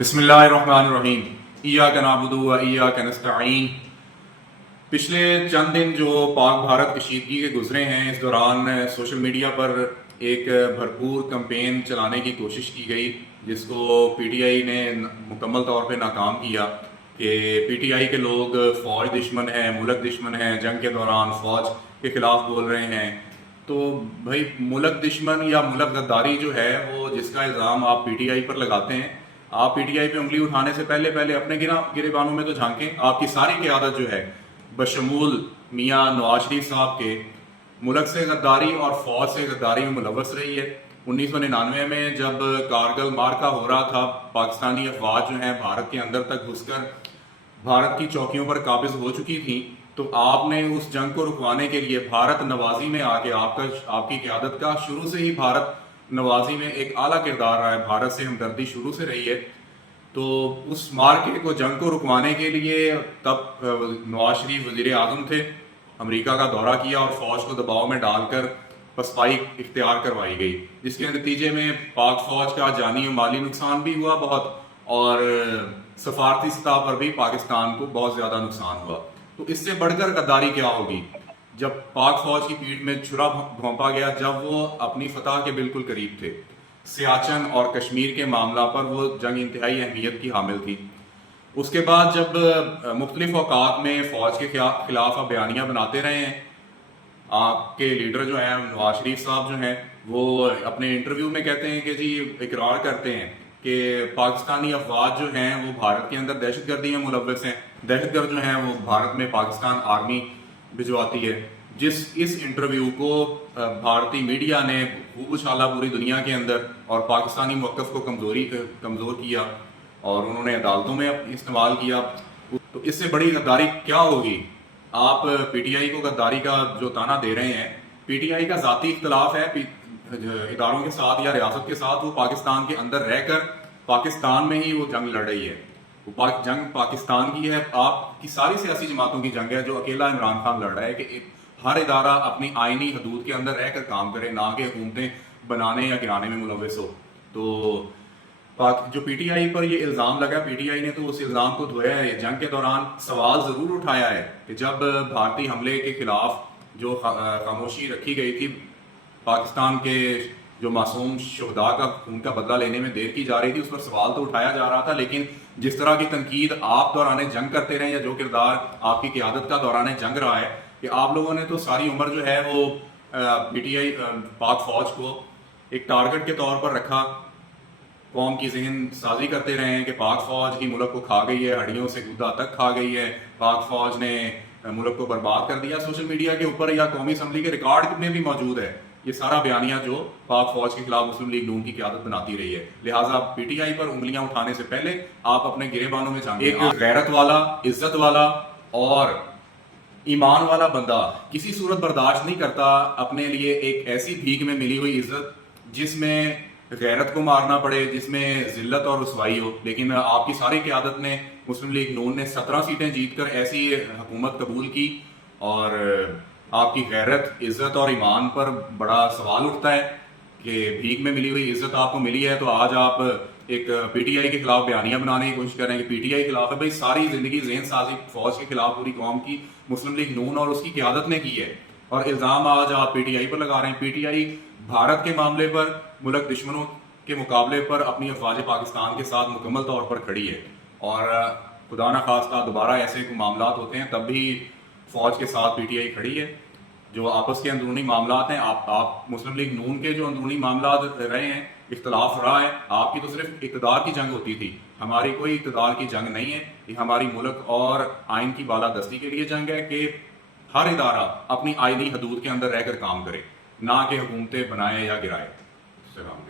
بسم اللہ الرحمن الرحیم ایاک نعبد و ایاک نستعین۔ پچھلے چند دن جو پاک بھارت کشیدگی کے گزرے ہیں، اس دوران سوشل میڈیا پر ایک بھرپور کمپین چلانے کی کوشش کی گئی، جس کو پی ٹی آئی نے مکمل طور پہ ناکام کیا کہ پی ٹی آئی کے لوگ فوج دشمن ہیں، ملک دشمن ہیں، جنگ کے دوران فوج کے خلاف بول رہے ہیں۔ تو بھائی ملک دشمن یا ملک غداری جو ہے وہ جس کا الزام آپ پی ٹی آئی پر لگاتے ہیں، آپ پی ٹی آئی پہ انگلی اٹھانے سے پہلے اپنے گریبانوں میں تو جھانکیں۔ آپ کی ساری قیادت جو ہے بشمول میاں نواز شریف صاحب کے ملک سے غداری اور فوج سے غداری میں ملوث رہی ہے۔ 1999 میں جب کارگل مارکا ہو رہا تھا، پاکستانی افواج جو ہیں بھارت کے اندر تک گھس کر بھارت کی چوکیوں پر قابض ہو چکی تھیں، تو آپ نے اس جنگ کو رکوانے کے لیے بھارت نوازی میں آ کے آپ کی قیادت کا شروع سے ہی بھارت نوازی میں ایک اعلیٰ کردار رہا ہے، بھارت سے ہمدردی شروع سے رہی ہے۔ تو اس مارکے کو، جنگ کو رکوانے کے لیے تب نواز شریف وزیر اعظم تھے، امریکہ کا دورہ کیا اور فوج کو دباؤ میں ڈال کر پسپائی اختیار کروائی گئی، جس کے نتیجے میں پاک فوج کا جانی و مالی نقصان بھی ہوا بہت، اور سفارتی سطح پر بھی پاکستان کو بہت زیادہ نقصان ہوا۔ تو اس سے بڑھ کر غداری کیا ہوگی جب پاک فوج کی پیٹھ میں چھرا بھونپا گیا، جب وہ اپنی فتح کے بالکل قریب تھے۔ سیاچن اور کشمیر کے معاملہ پر وہ جنگ انتہائی اہمیت کی حامل تھی۔ اس کے بعد جب مختلف اوقات میں فوج کے خلاف آپ بیانیاں بناتے رہے ہیں، آپ کے لیڈر جو ہیں نواز شریف صاحب جو ہیں، وہ اپنے انٹرویو میں کہتے ہیں کہ جی اقرار کرتے ہیں کہ پاکستانی افواج جو ہیں وہ بھارت کے اندر دہشت گردی میں ملوث ہیں، دہشت گرد جو ہیں وہ بھارت میں پاکستان آرمی بھجواتی ہے۔ اس انٹرویو کو بھارتی میڈیا نے خوب اچھالا پوری دنیا کے اندر، اور پاکستانی موقف کو کمزور کیا، اور انہوں نے عدالتوں میں استعمال کیا۔ تو اس سے بڑی غداری کیا ہوگی؟ آپ پی ٹی آئی کو غداری کا جو طعنہ دے رہے ہیں، پی ٹی آئی کا ذاتی اختلاف ہے اداروں کے ساتھ یا ریاست کے ساتھ، وہ پاکستان کے اندر رہ کر پاکستان میں ہی وہ جنگ لڑ رہی ہے، وہ جنگ پاکستان کی ہے۔ آپ کی ساری سیاسی جماعتوں کی جنگ ہے، جو اکیلا عمران خان لڑ رہا ہے کہ ہر ادارہ اپنی آئینی حدود کے اندر رہ کر کام کرے، نہ کہ حکومتیں بنانے یا گرانے میں ملوث ہو۔ تو جو پی ٹی آئی پر یہ الزام لگا، پی ٹی آئی نے تو اس الزام کو دھویا ہے۔ جنگ کے دوران سوال ضرور اٹھایا ہے کہ جب بھارتی حملے کے خلاف جو خاموشی رکھی گئی تھی، پاکستان کے جو معصوم شہداء کا خون کا بدلہ لینے میں دیر کی جا رہی تھی، اس پر سوال تو اٹھایا جا رہا تھا، لیکن جس طرح کی تنقید آپ دوران جنگ کرتے رہے، یا جو کردار آپ کی قیادت کا دوران جنگ رہا ہے، کہ آپ لوگوں نے تو ساری عمر جو ہے وہ پی ٹی آئی پاک فوج کو ایک ٹارگٹ کے طور پر رکھا، قوم کی ذہن سازی کرتے رہے ہیں کہ پاک فوج ہی ملک کو کھا گئی ہے، ہڈیوں سے گدا تک کھا گئی ہے، پاک فوج نے ملک کو برباد کر دیا۔ سوشل میڈیا کے اوپر یا قومی اسمبلی کے ریکارڈ میں بھی موجود ہے یہ سارا بیانیہ جو پاک فوج کے خلاف مسلم لیگ نون کی قیادت بناتی رہی ہے۔ لہٰذا پی ٹی آئی پر انگلیاں اٹھانے سے پہلے آپ اپنے گریبانوں میں جھانکیں۔ ایک غیرت والا، عزت والا اور ایمان والا بندہ کسی صورت برداشت نہیں کرتا اپنے لیے ایک ایسی بھیک میں ملی ہوئی عزت جس میں غیرت کو مارنا پڑے، جس میں ذلت اور رسوائی ہو۔ لیکن آپ کی ساری قیادت نے، مسلم لیگ نون نے 17 سیٹیں جیت کر ایسی حکومت قبول کی، اور آپ کی غیرت، عزت اور ایمان پر بڑا سوال اٹھتا ہے کہ بھیک میں ملی ہوئی عزت آپ کو ملی ہے، تو آج آپ ایک پی ٹی آئی کے خلاف بیانیاں بنانے کی کوشش کر رہے ہیں کہ پی ٹی آئی کے خلاف ہے۔ بھائی ساری زندگی ذہن سازی فوج کے خلاف پوری قوم کی مسلم لیگ نون اور اس کی قیادت نے کی ہے، اور الزام آج آپ پی ٹی آئی پر لگا رہے ہیں۔ پی ٹی آئی بھارت کے معاملے پر، ملک دشمنوں کے مقابلے پر اپنی افواج پاکستان کے ساتھ مکمل طور پر کھڑی ہے، اور خدا نخواستہ دوبارہ ایسے معاملات ہوتے ہیں تب بھی فوج کے ساتھ پی ٹی آئی کھڑی ہے۔ جو آپس کے اندرونی معاملات ہیں، آپ مسلم لیگ نون کے جو اندرونی معاملات رہے ہیں، اختلاف رہا ہے، آپ کی تو صرف اقتدار کی جنگ ہوتی تھی، ہماری کوئی اقتدار کی جنگ نہیں ہے۔ یہ ہماری ملک اور آئین کی بالادستی کے لیے جنگ ہے کہ ہر ادارہ اپنی آئینی حدود کے اندر رہ کر کام کرے، نہ کہ حکومتیں بنائے یا گرائے۔ السلام علیکم۔